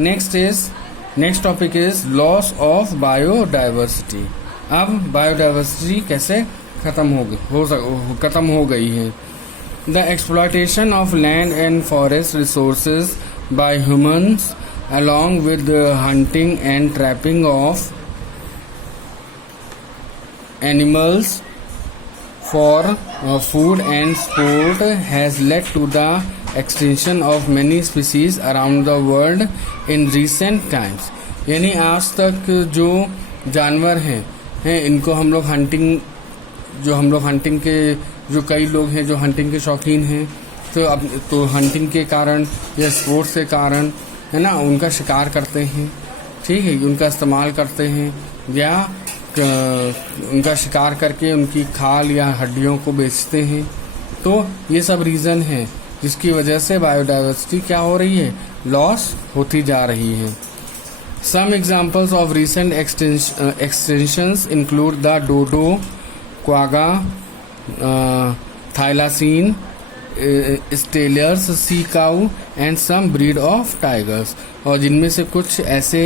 Next topic is loss of biodiversity. अब biodiversity कैसे खत्म हो गई है। The exploitation of land and forest resources by humans along with the hunting and trapping of animals for food and sport has led to the extinction of many species around the world in recent times। यानी आज तक जो जानवर हैं इनको हम लोग hunting के जो कई लोग हैं जो हंटिंग के शौकीन हैं, तो हंटिंग के कारण या स्पोर्ट्स के कारण है ना उनका शिकार करते हैं, ठीक है, उनका इस्तेमाल करते हैं या उनका शिकार करके उनकी खाल या हड्डियों को बेचते हैं। तो ये सब रीज़न है जिसकी वजह से बायोडाइवर्सिटी क्या हो रही है, लॉस होती जा रही है। Some examples of recent extensions include the dodo, quagga, thylacine, Steller's, sea cow and some breed of tigers. और जिनमें से कुछ ऐसे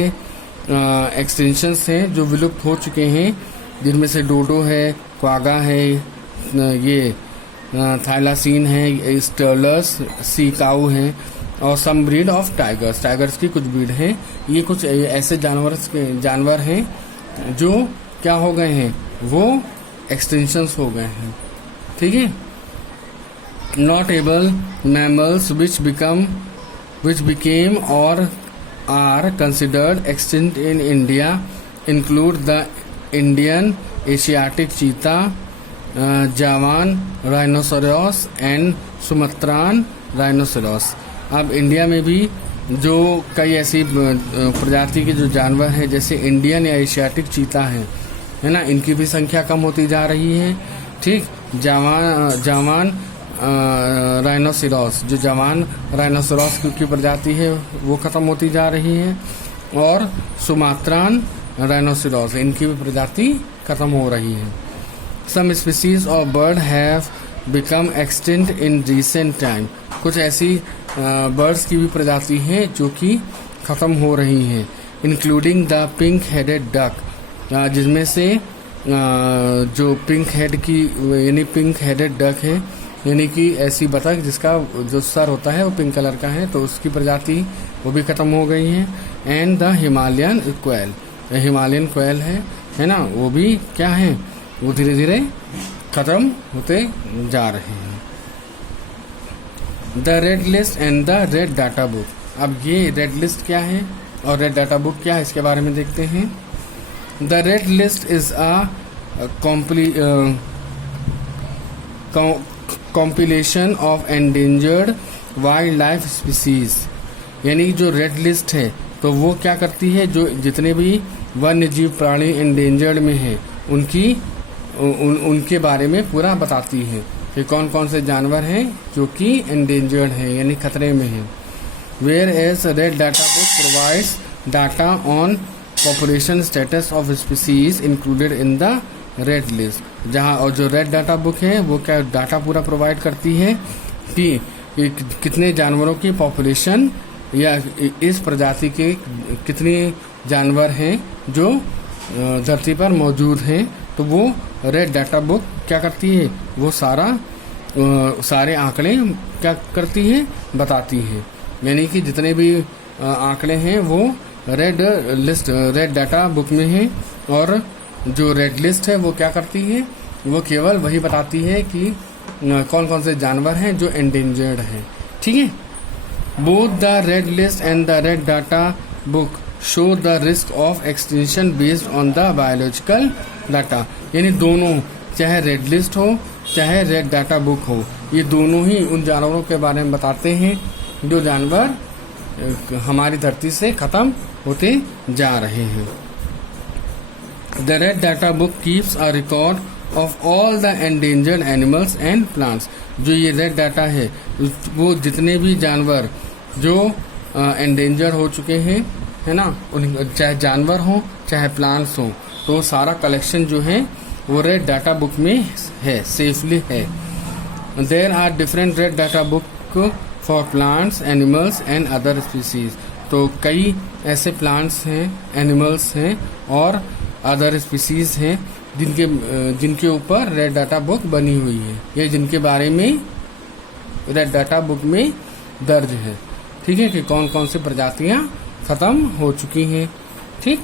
एक्सटेंशंस हैं जो विलुप्त हो चुके हैं, जिनमें से डोडो है, क्वागा है, ये थाइलासीन है, स्टेलियर्स, सी काऊ है और सम ब्रीड ऑफ टाइगर्स की कुछ ब्रीड हैं। ये कुछ ऐसे जानवर हैं जो क्या हो गए हैं, वो एक्सटेंशंस हो गए हैं, ठीक है। Notable mammals which became or are considered extinct in India include the Indian Asiatic cheetah, Javan rhinoceros and Sumatran rhinoceros। अब इंडिया में भी जो कई ऐसी प्रजाति के जो जानवर हैं जैसे इंडियन या एशियाटिक चीता है ना, इनकी भी संख्या कम होती जा रही है, ठीक। जावान राइनोसिरोस, जो जवान राइनोसिरोस की प्रजाति है वो खत्म होती जा रही है, और सुमात्रान राइनोसिरोस इनकी भी प्रजाति खत्म हो रही है। Some species of bird have become extinct in recent time. कुछ ऐसी बर्ड्स की भी प्रजाति है जो कि खत्म हो रही हैं, including the pink headed duck, जिसमें से जो पिंक हेडेड डक है, यानी कि ऐसी बतख जिसका जो सर होता है वो पिंक कलर का है, तो उसकी प्रजाति वो भी खत्म हो गई है। एंड द हिमालयन क्वेल है ना, वो भी क्या है, वो धीरे धीरे खत्म होते जा रहे हैं। The red list and the red data book. अब ये रेड लिस्ट क्या है और रेड डाटा बुक क्या है, इसके बारे में देखते हैं। The red list is compilation of endangered wild life species. यानी जो रेड लिस्ट है तो वो क्या करती है, जो जितने भी वन्य जीव प्राणी एंडेंजर्ड में हैं उनके बारे में पूरा बताती है कि कौन कौन से जानवर हैं जो कि एंडेंजर्ड हैं यानी खतरे में हैं। Whereas red data book provides data on population status of species included in the red list. जहाँ और जो रेड डाटा बुक है वो क्या डाटा पूरा प्रोवाइड करती है कि कितने जानवरों की पॉपुलेशन या इस प्रजाति के कितने जानवर हैं जो धरती पर मौजूद हैं, तो वो रेड डाटा बुक क्या करती है, वो सारे आंकड़े क्या करती है, बताती है। यानी कि जितने भी आंकड़े हैं वो रेड डाटा बुक में हैं, और जो रेड लिस्ट है वो क्या करती है, वो केवल वही बताती है कि कौन कौन से जानवर हैं जो एंडेंजर्ड हैं, ठीक है। Both the red list and the red data book show the risk of extinction based on the biological data. यानी दोनों, चाहे रेड लिस्ट हो चाहे रेड डाटा बुक हो, ये दोनों ही उन जानवरों के बारे में बताते हैं जो जानवर हमारी धरती से खत्म होते जा रहे हैं। The red data book keeps a record of all the endangered animals and plants। जो ये रेड डाटा है वो जितने भी जानवर जो एंडेंजर्ड हो चुके हैं, है ना, चाहे जानवर हो चाहे प्लांट्स हो, तो सारा कलेक्शन जो है वो रेड डाटा बुक में है, सेफली है। There are different red data book for plants, animals and other species। तो कई ऐसे प्लांट्स हैं, एनिमल्स हैं और अदर स्पीसीज हैं जिनके ऊपर रेड डाटा बुक बनी हुई है, या जिनके बारे में रेड डाटा बुक में दर्ज है। ठीक है, कि कौन कौन सी प्रजातियां खत्म हो चुकी हैं। ठीक।